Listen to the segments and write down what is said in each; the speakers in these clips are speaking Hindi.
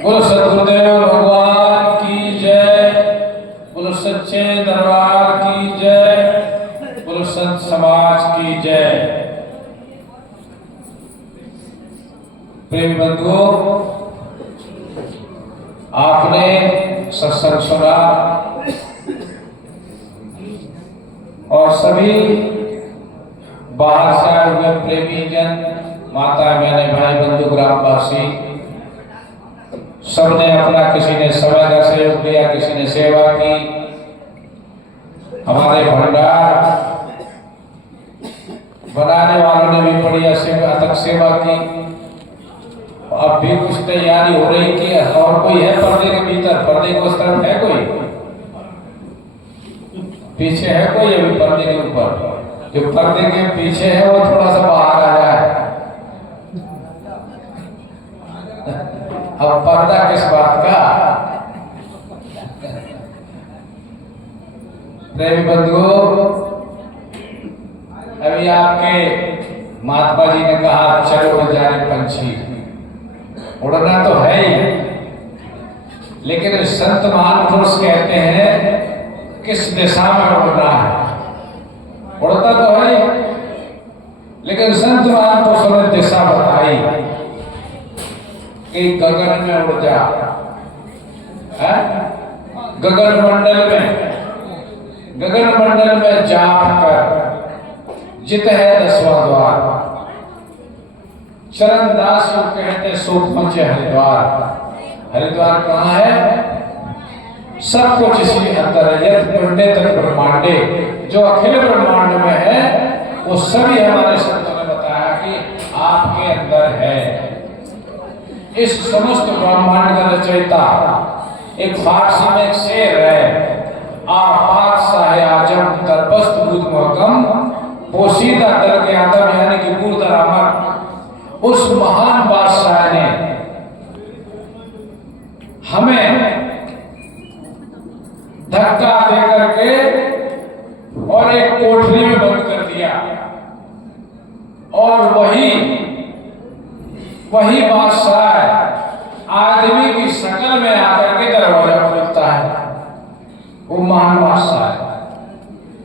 बोलो सद्गुरुदेव भगवान की जय, बोलो सच्चे दरबार की जय, बोलो संत समाज की जय। प्रेम बंधुओं, आपने सत्संग सुना और सभी बाहर से आए हुए प्रेमी जन, माता बहने भाई बंधु ग्रामवासी सबने अपना, किसी ने समय का सहयोग दिया, किसी ने सेवा की। हमारे भंडार बनाने वालों ने भी बड़ी अथक सेवा की। अब भी कुछ तैयारी हो रही कि और कोई है पर्दे के भीतर, पर्दे को उस तरफ है कोई, पीछे है कोई अभी पर्दे के ऊपर? जो पर्दे के पीछे है वो थोड़ा सा बाहर आ जाए। अब पर्दा किस बात का? प्रेमी बंधुओं, अभी आपके महात्मा जी ने कहा चलो बजारे पंछी, उड़ना तो है ही, लेकिन संत महापुरुष कहते हैं किस दिशा में उड़ना है। उड़ता तो है ही, लेकिन संत महापुरुषों ने दिशा बताई कि गगन में उड़ जा, गगन मंडल में जाप कर जित है 10वां द्वार। चरणदास को कहते सो पंच हरिद्वार। हरिद्वार कहाँ है? सब कुछ इसी अंदर है। यद पिंडे तक ब्रह्मांडे, जो अखिल ब्रह्मांड में है वो सभी हमारे संतों ने बताया कि आपके अंदर है। इस समस्त ब्रह्मांड का रचयिता, एक फारसी में एक शेर है, आपात साहे आजम तरबस्त बुध महकम पोशीदा दर के आदम, यानी कि बुर्दर अमर। उस महान बादशाह ने हमें धक्का दे करके और एक कोठरी में बंद कर दिया, और वही बादशाह आदमी की शक्ल में आकर के दरवाजा खोलता है। वो महान बादशाह है,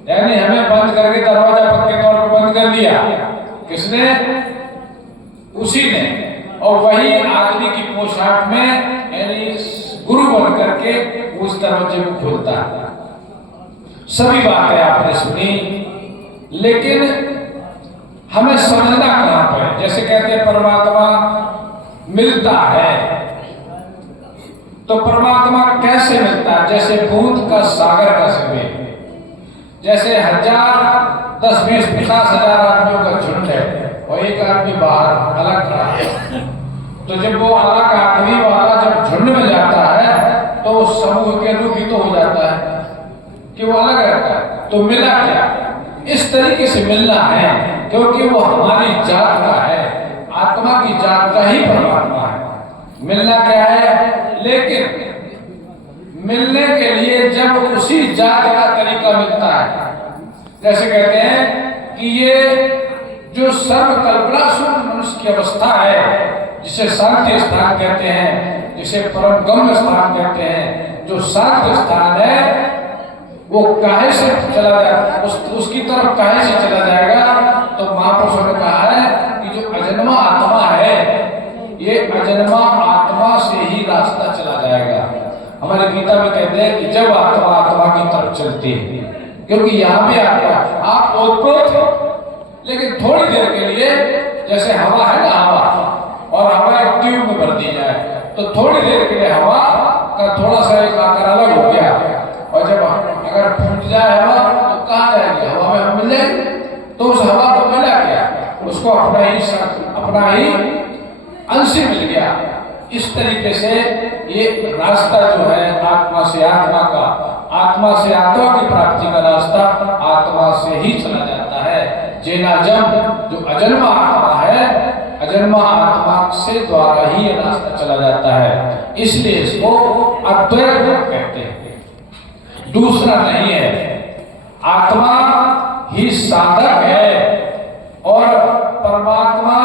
यानी हमें बंद करके दरवाजा पक्के तौर पर बंद कर दिया। किसने? उसी ने। और वही आदमी की पोशाक में, यानी गुरु बन करके उस दरवाजे को खोलता है। सभी बातें आपने सुनी, लेकिन हमें समझना कहां पर? जैसे कहते हैं परमात्मा मिलता है, तो परमात्मा कैसे मिलता है? जैसे बूंद का सागर का समेत, जैसे 1000, 10, 20, 50 हजार आदमियों का झुंड है और एक आदमी बाहर अलग खड़ा है, तो जब वो अलग आदमी वाला जब झुंड में जाता है तो वो समूह के रूप ही तो हो जाता है कि वो अलग रहता है। तो मिला क्या? इस तरीके से मिलना है, क्योंकि वो हमारी जात का है, आत्मा की जात का ही परमात्मा है। मिलना क्या है? लेकिन मिलने के लिए जब उसी जात का तरीका मिलता है, जैसे कहते हैं कि ये जो सर्व कल्पना शून्य मनुष्य की अवस्था है, जिसे शांति स्थान कहते हैं, जिसे परम गम्य स्थान कहते हैं, जो शांति स्थान है वो काहे से चला जाएगा, उसकी तरफ काहे से चला जाएगा? तो महापुरुषों ने कहा है कि जो अजन्मा आत्मा है, ये अजन्मा आत्मा से ही रास्ता चला जाएगा। हमारे गीता में कहते हैं कि जब आत्मा आत्मा की तरफ चलती है, क्योंकि यहाँ भी आत्मा आप ओतप्रोत हो, लेकिन थोड़ी देर के लिए, जैसे हवा है ना, हवा, और हवा एक ट्यूब में भर दी जाए तो थोड़ी देर के लिए हवा का थोड़ा सा एक आकार अलग हो गया, और जब अगर फूट जाए हवा तो कहाँ जाएगी? हवा में हम मिल जाएंगे। तो उस हवा को मिला क्या? उसको अपना ही अंश मिल गया। इस तरीके से ये रास्ता जो है आत्मा से आत्मा का, आत्मा से आत्मा की प्राप्ति का रास्ता आत्मा से ही चला जाता है। जेनाजम, जो अजन्मा आत्मा है, अजन्मा आत्मा से द्वारा ही ये रास्ता चला जाता है। इसलिए इसको अद्वैत कहते हैं, दूसरा नहीं है। आत्मा ही साधक है और परमात्मा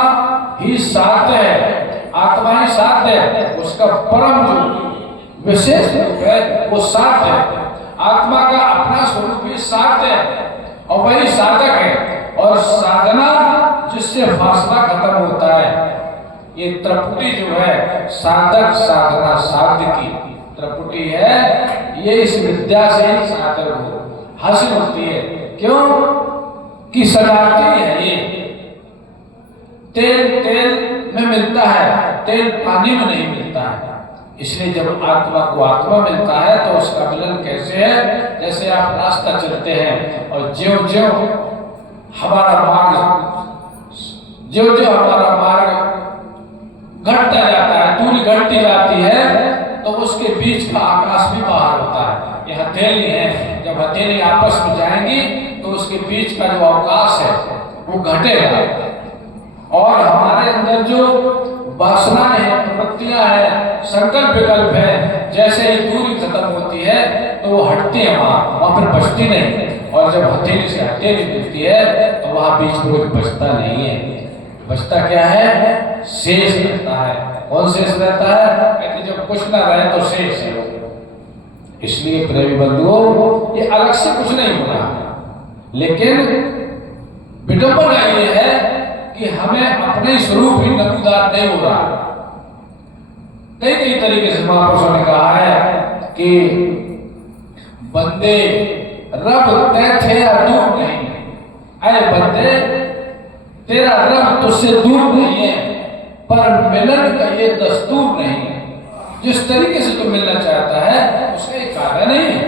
ही साध्य है, आत्मा ही साध्य है, उसका परम जो विशेष रूप है वो साध्य है। आत्मा का अपना स्वरूप भी साध्य है और वही साधक है। और साधना जिससे फासला खत्म होता है, ये त्रिपुटी जो है साधक साधना साध्य की त्रिपुटी है, ये इस विद्या से ही साधक हो हासिल होती है। क्यों कि सजाती है ये, तेल तेल में मिलता है, तेल पानी में नहीं मिलता है। इसलिए जब आत्मा को आत्मा मिलता है तो उसका मिलन कैसे है, जैसे आप रास्ता चलते हैं और ज्यों-ज्यों हमारा मार्ग घटता जाता है, दूरी घटती जाती है, तो उसके बीच का आकाश भी बाहर होता है। ये हथेली है, जब हथेली आपस में जाएंगी तो उसके बीच का जो अवकाश है वो घटेगा। और हमारे अंदर जो वासनाएं हैं, प्रवृत्तियां हैं, संकल्प विकल्प है, जैसे ही दूरी खत्म होती है तो वो हटती है, वहां फिर बचती नहीं। और जब हथेली से हथेली मिलती है तो वहां बीच में कुछ बचता नहीं है। बचता क्या है? शेष रहता है। कौन शेष रहता है? कहते जब कुछ ना रहे तो शेष है। इसलिए प्रेमी बंधुओं, ये अलग से कुछ नहीं हो रहा, लेकिन विडंबना ये है कि हमें अपने स्वरूप ही नमूदार नहीं हो रहा। कई कई तरीके से महापुरुषों ने कहा है कि बंदे रब तय थे या दूर नहीं, अरे बंदे तेरा रब तुझसे दूर नहीं है, पर मिलन का ये दस्तूर नहीं है। जिस तरीके से तू मिलना चाहता है उसका एक कारण नहीं है।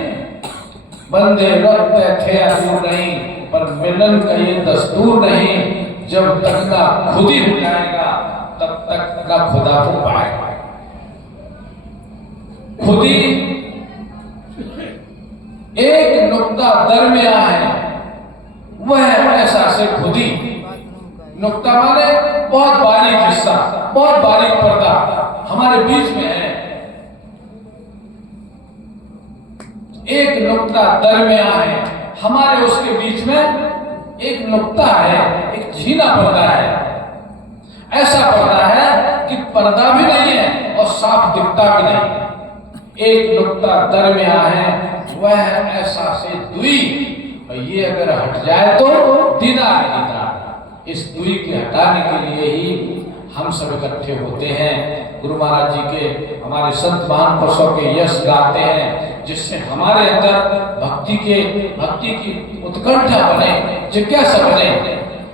बंदे रब तय थे या दूर नहीं, पर मिलन का ये दस्तूर नहीं। जब तक का खुद ही हो जाएगा तब तक का खुदा को पाएगा। खुद ही एक नुक्ता दरमिया है, वह ऐसा से खुद ही। नुक्ता माने बहुत बारीक हिस्सा, बहुत बारीक पर्दा हमारे बीच में है। एक नुक्ता दरमिया है, हमारे उसके बीच में एक नुक्ता है, एक झीना पर्दा है। ऐसा पर्दा है कि पर्दा भी नहीं है और साफ दिखता भी नहीं। एक नुक्ता दरमिया है, वह ऐसा से दुई, और ये अगर हट जाए तो दीदार दीदार। इस दुई के हटाने के लिए ही हम सब इकट्ठे होते हैं। गुरु महाराज जी के, हमारे संत महापुरुषों के यश गाते हैं, जिससे हमारे अंदर भक्ति की उत्कंठा बने, जिज्ञासा बने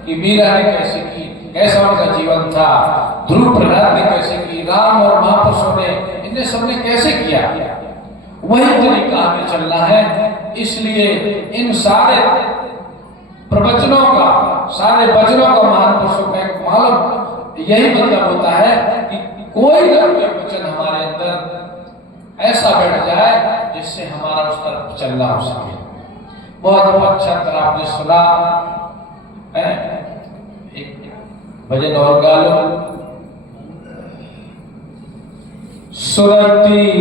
कि मीरा ने कैसे की, कैसा उनका जीवन था, ध्रुव प्रहलाद ने कैसे की, राम और महापुरुषों ने, इन्हें सबने कैसे किया। वही तरीका हमें चलना है। इसलिए इन सारे प्रवचनों का, सारे वचनों का महापुरुषों का एक मालूम यही मतलब होता है कि कोई ना कोई वचन हमारे अंदर ऐसा बैठ जाए जिससे हमारा उस तरफ चलना हो सके। बहुत अच्छा तरह आपने सुना है। एक भजन और गा लो। सुरती